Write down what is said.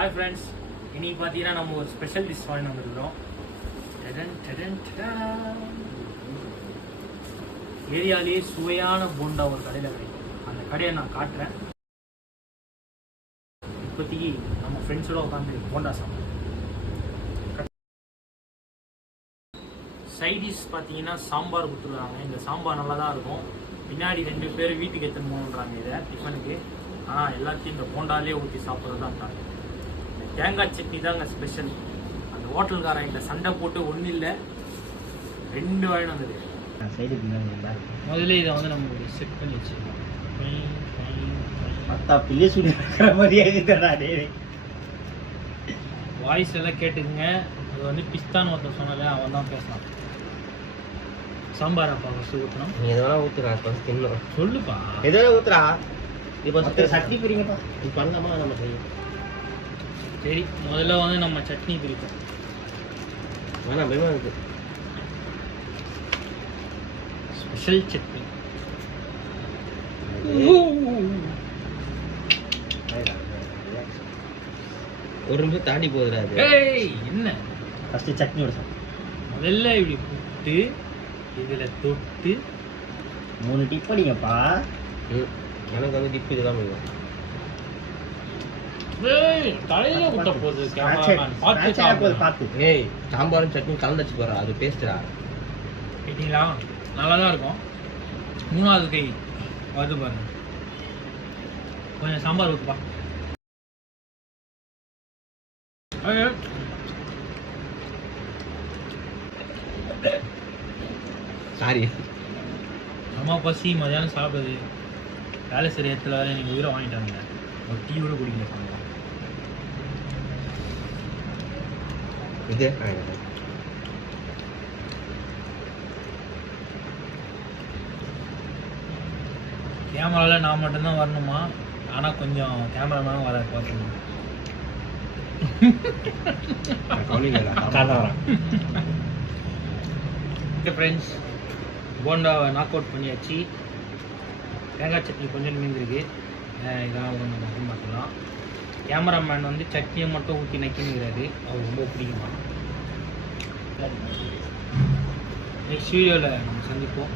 Hi friends, இன்னைக்கு பார்த்தீங்கன்னா நம்ம ஒரு ஸ்பெஷல் டிஷ் வாங்கி வந்துருக்கிறோம். ஏரியாலேயே சுவையான போண்டா ஒரு கடையில் கிடைக்கும். அந்த கடையை நான் காட்டுறேன். இப்போதைக்கு நம்ம ஃப்ரெண்ட்ஸோட உட்காந்து போண்டா சாப்பிடுவோம். சைட் டிஷ் பார்த்தீங்கன்னா சாம்பார் கொடுத்துருக்காங்க. இந்த சாம்பார் நல்லா தான் இருக்கும். பின்னாடி 2 பேர் வீட்டுக்கு எடுத்துன்னு போகணுன்றாங்க இதை டிஃபனுக்கு. ஆனால் எல்லாத்தையும் இந்த போண்டாலே ஊற்றி சாப்பிட்றது தான் இருக்காங்க. தேங்காய் சட்னி தாங்க ஸ்பெஷல். அந்த ஹோட்டல்காரன் இந்த சண்டை போட்டு ஒன்றும் இல்லை 2 வாங்கிட்டு வந்தது. முதல்ல இதை வந்து நம்ம செட் பண்ணி வச்சுருக்கோம். வாய்ஸ் எல்லாம் கேட்டுக்குங்க. அது வந்து பிஸ்தான்னு ஒருத்தர் சொன்னால அவன் தான் பேசலாம். சாம்பார் அப்பா ஃபஸ்ட்டு ஊற்றணும். நீ எதெல்லாம் ஊற்றுறா ஃபஸ்ட் தின்னும் சொல்லுப்பா. எதெல்லாம் ஊற்றுறா இப்போ சட்னி பிரிங்கப்பா. இது பண்ணலாமா நம்ம செய்யும்? சரி, முதல்ல வந்து நம்ம சட்னி பிரிப்போம். வேணாம் பயமாக இருக்குது. ஸ்பெஷல் சட்னி. ஒரு நிமிஷம் தாண்டி போகுதுடா அது. என்ன ஃபஸ்ட்டு சட்னியோட முதல்ல இப்படி போட்டு இதில் தொட்டு 3 டிப் அடிங்கப்பா. எனக்கு வந்து டிப் இதுதான் வேணும். தலையில விட்ட போகுது. பார்த்து ஏய், சாம்பாரும் சட்னி கலந்துச்சு போறா, அது பேஸ்டா கேட்டீங்களா? நல்லா தான் இருக்கும். 3வது கை வருது பாருங்க. கொஞ்சம் சாம்பார் ஊற்றுப்பா. சாரி, அம்மா பசி மதியானம் சாப்பிடுது. வேலை சரி இடத்துல எனக்கு உயிரை வாங்கிட்டாங்க. ஒரு டீ கூட குடிக்கல சாப்பிடுவோம். இது கேமராவில் நான் மட்டும்தான் வரணுமா? ஆனால் கொஞ்சம் கேமராமேனும் வர பார்க்கணும். ஃப்ரெண்ட்ஸ், போண்டாவை நாக் அவுட் பண்ணியாச்சு. தேங்காய் சட்னி கொஞ்சம் மீந்திருக்கு. இதெல்லாம் கொஞ்சம் மட்டும் பார்த்துக்கலாம். கேமராமேன் வந்து சட்னியை மட்டும் ஊற்றி நக்கினுங்கிறாரு. அவர் ரொம்ப பிடிக்குமா. நெக்ஸ்ட் வீடியோவில் நம்ம சந்திப்போம்.